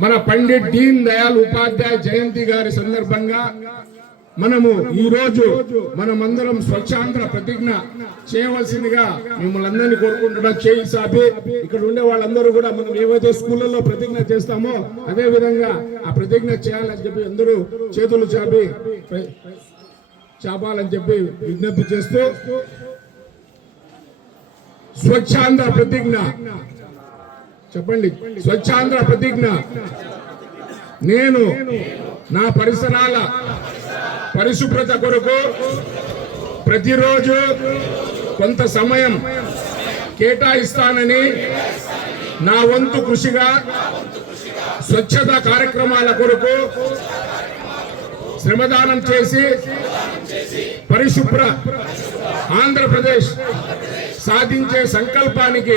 మన పండిట్ దీన్ దయాల్ ఉపాధ్యాయ జయంతి గారి సందర్భంగా మనము ఈ రోజు మనమందరం స్వచ్ఛాంధ్ర ప్రతిజ్ఞ చేయవలసిందిగా మిమ్మల్ని అందరినీ కోరుకుంటున్నా. చేయి సాపి ఇక్కడ ఉండే వాళ్ళందరూ కూడా మనం ఏవైతే స్కూళ్ళల్లో ప్రతిజ్ఞ చేస్తామో అదే విధంగా ఆ ప్రతిజ్ఞ చేయాలని చెప్పి అందరూ చేతులు చాపి చాపాలని చెప్పి విజ్ఞప్తి చేస్తూ స్వచ్ఛాంధ్ర ప్రతిజ్ఞ చెప్పండి. స్వచ్ఛాంధ్ర ప్రతిజ్ఞ. నేను నా పరిసరాల పరిశుభ్రత కొరకు ప్రతిరోజు కొంత సమయం కేటాయిస్తానని నా వంతు కృషిగా స్వచ్ఛత కార్యక్రమాల కొరకు శ్రమదానం చేసి పరిశుభ్ర ఆంధ్రప్రదేశ్ సాధించే సంకల్పానికి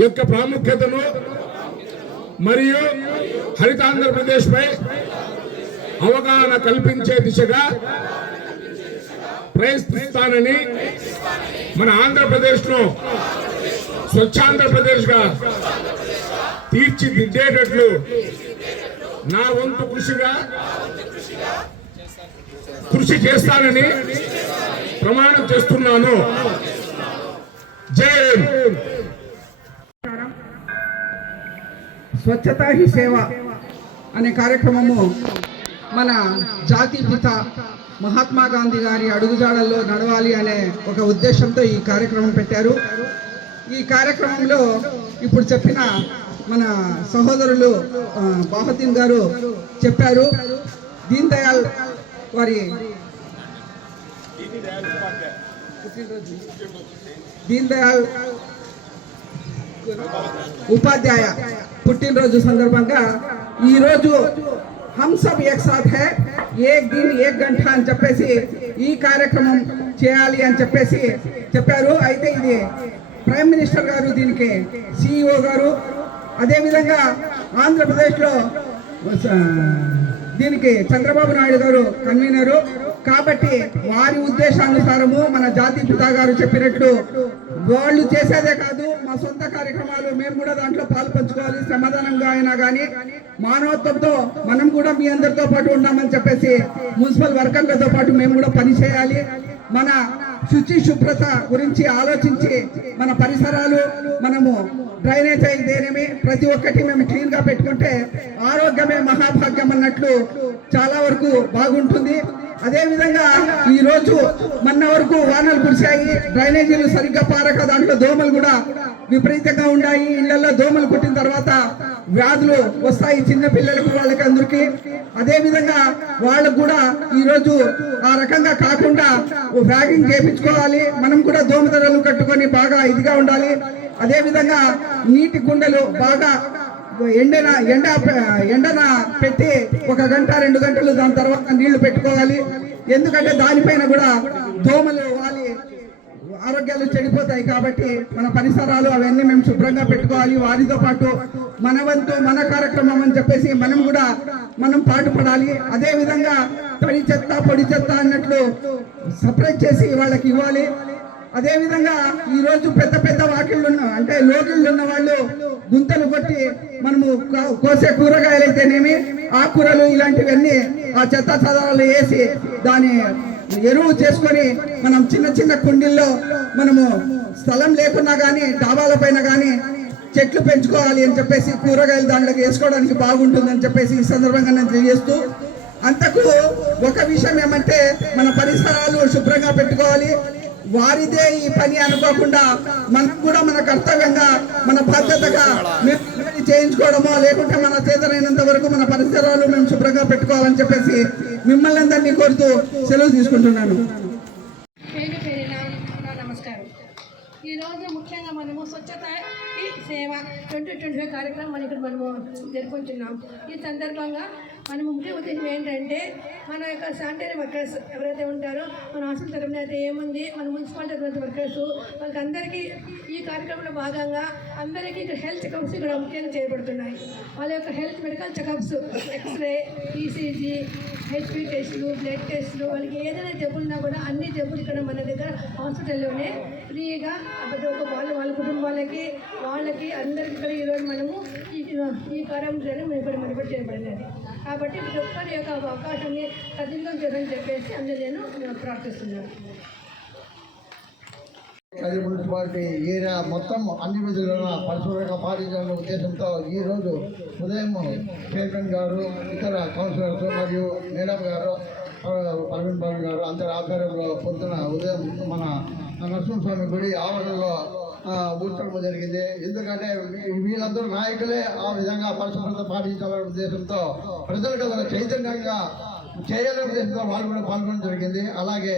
యొక్క ప్రాముఖ్యతను మరియు హరితాంధ్రప్రదేశ్ పై అవగాహన కల్పించే దిశగా ప్రయత్నిస్తానని మన ఆంధ్రప్రదేశ్లో స్వచ్ఛాంధ్రప్రదేశ్గా తీర్చిదిద్దేటట్లు నా వంతు కృషిగా కృషి చేస్తానని ప్రమాణం చేస్తున్నాను. జై స్వచ్ఛతా హి సేవ అనే కార్యక్రమము మన జాతి పిత మహాత్మా గాంధీ గారి అడుగుజాడల్లో నడవాలి అనే ఒక ఉద్దేశంతో ఈ కార్యక్రమం పెట్టారు. ఈ కార్యక్రమంలో ఇప్పుడు చెప్పిన మన సహోదరులు ఆ, బాహతీన్ గారు చెప్పారు. దీన్ దయాల్ వారి దీన్ దయాల్ ఉపాధ్యాయ పుట్టినరోజు సందర్భంగా ఈరోజు రోజు ఎక్సాత్ సబ్ ఏక్ సాత్ హై ఏక్ దిన్ ఏక్ గంట అని చెప్పేసి ఈ కార్యక్రమం చేయాలి అని చెప్పేసి చెప్పారు. అయితే ఇది ప్రైమ్ మినిస్టర్ గారు దీనికి సిఇఓ గారు అదేవిధంగా ఆంధ్రప్రదేశ్లో దీనికి చంద్రబాబు నాయుడు గారు కన్వీనరు. కాబట్టి వారి ఉద్దేశానుసారము మన జాతి పితా గారు చెప్పినట్లు వాళ్ళు చేసేదే కాదు మా సొంత కార్యక్రమాలు మేము కూడా దాంట్లో పాలు పంచుకోవాలి శ్రమదానంగా అయినా కానీ మానవత్వంతో మనం కూడా మీ అందరితో పాటు ఉన్నామని చెప్పేసి మున్సిపల్ వర్కర్లతో పాటు మేము కూడా పని చేయాలి. మన శుచి శుభ్రత గురించి ఆలోచించి మన పరిసరాలు మనము డ్రైనేజ్ అయితేనేమి ప్రతి ఒక్కటి మేము క్లీన్గా పెట్టుకుంటే ఆరోగ్యమే మహాభాగ్యం అన్నట్లు చాలా వరకు బాగుంటుంది. అదే విధంగా ఈ రోజు మొన్న వరకు వానలు కురిశాయి డ్రైనేజీలు సరిగ్గా పారక దాంట్లో దోమలు కూడా విపరీతంగా ఉన్నాయి ఇళ్ళలో దోమలు కుట్టిన తర్వాత వ్యాధులు వస్తాయి చిన్న పిల్లలకు వాళ్ళకి అందరికి అదే విధంగా వాళ్ళకు కూడా ఈ రోజు ఆ రకంగా కాకుండా వ్యాగింగ్ చేయించుకోవాలి మనం కూడా దోమతెరలు కట్టుకొని బాగా ఇదిగా ఉండాలి. అదే విధంగా నీటి కుండలు బాగా ఎండన ఎండ ఎండన పెట్టి ఒక గంట రెండు గంటలు దాని తర్వాత నీళ్ళు పెట్టుకోవాలి. ఎందుకంటే దానిపైన కూడా దోమలు వాలి ఆరోగ్యాలు చెడిపోతాయి కాబట్టి మన పరిసరాలు అవన్నీ మేము శుభ్రంగా పెట్టుకోవాలి. వారితో పాటు మన వంతు మన కార్యక్రమం అని చెప్పేసి మనం కూడా మనం పాటుపడాలి. అదే విధంగా తడి చెత్త పొడి చెత్త అన్నట్లు సపరేట్ చేసి వాళ్ళకి ఇవ్వాలి. అదే విధంగా ఈ రోజు పెద్ద పెద్ద వాకిళ్ళు ఉన్న అంటే లోకిళ్ళు ఉన్న వాళ్ళు గుంతలు కొట్టి మనము కో- కోసే కూరగాయలు అయితేనేమి ఆకుకూరలు ఇలాంటివన్నీ ఆ చెత్త చదరాలు వేసి దాని ఎరువు చేసుకొని మనం చిన్న చిన్న కుండీల్లో మనము స్థలం లేకున్నా కానీ డాబాల పైన కానీ చెట్లు పెంచుకోవాలి అని చెప్పేసి కూరగాయలు దాంట్లోకి వేసుకోవడానికి బాగుంటుందని చెప్పేసి ఈ సందర్భంగా నేను తెలియజేస్తూ అంతకు ఒక విషయం ఏమంటే మన పరిసరాలు శుభ్రంగా పెట్టుకోవాలి. వారిదే ఈ పని అనుకోకుండా మనం కూడా మన కర్తవ్యంగా మన బాధ్యతగా మేము చేయించుకోవడమో లేకుంటే మన చేతనైనంత వరకు మన పరిసరాలు మేము శుభ్రంగా పెట్టుకోవాలని చెప్పేసి మిమ్మల్ని అందరినీ కోరుతూ సెలవు తీసుకుంటున్నాను. నమస్కారం. ఈరోజు ముఖ్యంగా మనము స్వచ్ఛత సేవ ట్వంటీ ట్వంటీ ఫైవ్ కార్యక్రమం మనం ఇక్కడ మనము జరుపుకుంటున్నాం. ఈ సందర్భంగా మన ముఖ్య ఉద్దేశం ఏంటంటే మన యొక్క శానిటరీ వర్కర్స్ ఎవరైతే ఉంటారో మన హాస్పిటల్ తరఫున అయితే ఏముంది? మన మున్సిపాలిటీ తరఫున వర్కర్స్ వాళ్ళకి అందరికీ ఈ కార్యక్రమంలో భాగంగా అందరికీ ఇక్కడ హెల్త్ చెకప్స్ ఇక్కడ ముఖ్యంగా చేయబడుతున్నాయి వాళ్ళ యొక్క health medical checkups X-ray ECG HP టెస్టులు బ్లడ్ టెస్టులు వాళ్ళకి ఏదైనా జబ్బులున్నా కూడా అన్ని జబ్బులు ఇక్కడ మన దగ్గర హాస్పిటల్లోనే ఫ్రీగా ప్రతి ఒక్క వాళ్ళు వాళ్ళ కుటుంబాలకి వాళ్ళకి అందరికీ ఇక్కడ ఈరోజు మనము ఈ ఈ కార్యక్రమం మేము ఇక్కడ మనపడి చేయబడినది. కాబట్టి ప్రతి ఒక్కరి యొక్క అవకాశాన్ని సద్వినియోగం చేయాలని చెప్పేసి అందరూ నేను ప్రార్థిస్తున్నాను అది మున్సిపాలిటీ ఏరియా మొత్తం అన్ని విధులను పరిశుభ్రంగా పాటించాలనే ఉద్దేశంతో ఈ రోజు ఉదయం చైర్మన్ గారు ఇతర కౌన్సిలర్స్ మరియు మేడం గారు అరవింద్ బాబు గారు అందరి ఆధ్వర్యంలో పొద్దున ఉదయం మన నరసింహస్వామి గుడి ఆవరణలో ఆ, ఊడ్చడం జరిగింది ఎందుకంటే వీ- వీళ్ళందరూ నాయకులే ఆ విధంగా పరిశుభ్రత పాటించాలనే ఉద్దేశంతో ప్రజలకు ఒక చైతన్యంగా చేయాలనే ఉద్దేశంతో వాళ్ళు కూడా పాల్గొనడం జరిగింది అలాగే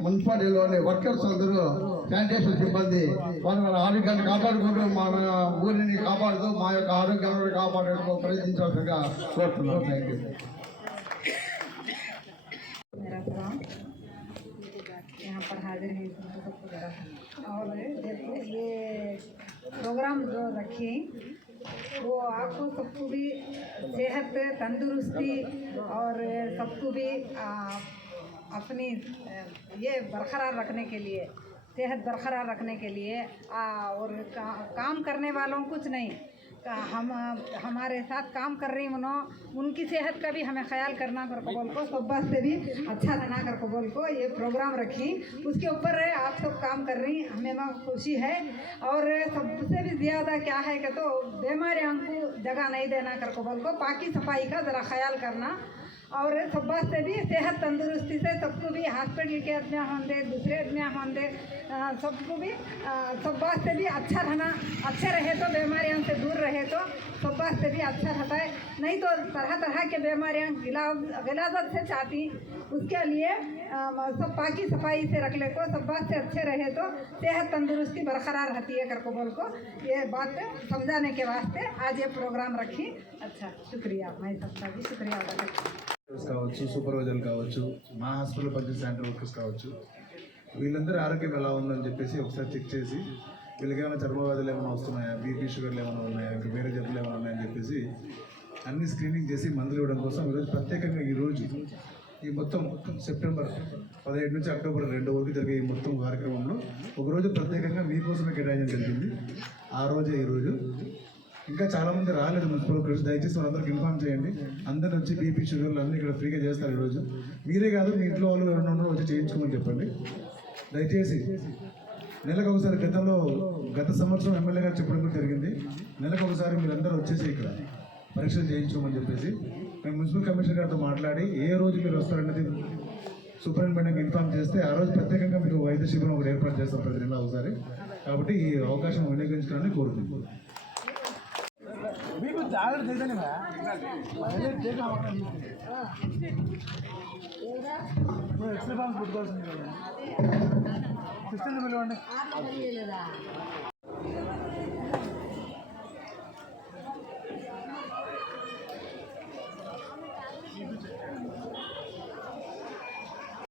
మున్సిపాలిటీలోని వర్కర్స్ అందరూ శానిటేషన్ సిబ్బంది వాళ్ళ వాళ్ళ ఆరోగ్యాన్ని కాపాడుకుంటూ మన ఊరిని కాపాడుతూ మా యొక్క ఆరోగ్యాన్ని కాపాడడానికి ప్రయత్నించాల్సిందిగా కోరుతున్నాం థ్యాంక్ యూ मेरा प्रोग्राम यहाँ पर हाजिर है इसमें सबको जरा और देखो ये प्रोग्राम जो रखे वो आपको सबको भी सेहत तंदुरुस्ती और सबको भी अपनी ये बरकरार रखने के लिए सेहत बरकरार रखने के लिए और का, काम करने वालों कुछ नहीं। हम, हमारे साथ काम कर रही उन्हों उनकी सेहत का भी हमें ख्याल करना कर को बोल को सब बात से भी अच्छा रहना कर को बोल को, ये प्रोग्राम रखी। उसके ऊपर आप सब काम कर रही, हमें वहाँ खुशी है। और सबसे भी ज़्यादा क्या है कि तो बीमारियों को जगह नहीं देना कर को बोल को पाकि सफ़ाई का ज़रा ख्याल करना। और सब बात से भी सेहत तंदुरुस्ती से सबको भी हॉस्पिटल के आदमी होंगे दूसरे आदमी होंगे अ, सबको भी अ, सब बात से भी अच्छा रहना अच्छे रहे तो बीमारियों से दूर रहे तो सब बात से भी अच्छा रहता है नहीं तो तरह तरह के बीमारियाँ गिलाज गिलाजत से चाहती उसके लिए अ, सब पाकि सफाई से रख ले को सब बात से अच्छे रहे तो सेहत तंदुरुस्ती बरकरार रहती है कर को बोल को ये बात समझाने के वास्ते आज ये प्रोग्राम रखी अच्छा शुक्रिया भाई सबका भी शुक्रिया अदा करती हूँ। వర్కర్స్ కావచ్చు సూపర్వైజర్లు కావచ్చు మా హాస్పిటల్ పనిచేసే శానిటరీ వర్కర్స్ కావచ్చు వీళ్ళందరూ ఆరోగ్యం ఎలా ఉందని చెప్పేసి ఒకసారి చెక్ చేసి వీళ్ళకి ఏమైనా చర్మవ్యాధులు ఏమైనా వస్తున్నాయా? బీపీ షుగర్లు ఏమైనా ఉన్నాయా? ఇంకా వేరే జబ్బులు ఏమైనా ఉన్నాయని చెప్పేసి అన్ని స్క్రీనింగ్ చేసి మందులు ఇవ్వడం కోసం ఈరోజు ప్రత్యేకంగా ఈరోజు ఈ మొత్తం సెప్టెంబర్ పదిహేడు నుంచి అక్టోబర్ రెండు వరకు జరిగే ఈ మొత్తం కార్యక్రమంలో ఒకరోజు ప్రత్యేకంగా మీకోసమే కేటాయించడం జరిగింది. ఆ రోజే ఈరోజు ఇంకా చాలామంది రాలేదు మున్సిపల్ ఆఫీస్ దయచేసి వాళ్ళందరికీ ఇన్ఫార్మ్ చేయండి. అందరు వచ్చి బీపీ షుగర్లు అన్నీ ఇక్కడ ఫ్రీగా చేస్తారు ఈరోజు. మీరే కాదు మీ ఇంట్లో వాళ్ళు ఎవరైనా ఉన్నారో వచ్చి చేయించుకోమని చెప్పండి. దయచేసి నెలకు ఒకసారి గతంలో గత సంవత్సరం ఎమ్మెల్యే గారు చెప్పడం కూడా జరిగింది. నెలకు ఒకసారి మీరందరూ వచ్చేసి ఇక్కడ పరీక్షలు చేయించుకోమని చెప్పేసి మేము మున్సిపల్ కమిషనర్ గారితో మాట్లాడి ఏ రోజు మీరు వస్తారనేది సూపరింటెండెంట్కి ఇన్ఫార్మ్ చేస్తే ఆ రోజు ప్రత్యేకంగా మీకు వైద్య శిబిరం ఒకటి ఏర్పాటు చేస్తాం ప్రతి నెల ఒకసారి. కాబట్టి ఈ అవకాశం వినియోగించుకోవాలని కోరుకుంటున్నాను ఎక్స్ట్రా ఫామ్స్ పెట్టుకోవాల్సింది కదా. సిస్టమ్ పిలవండి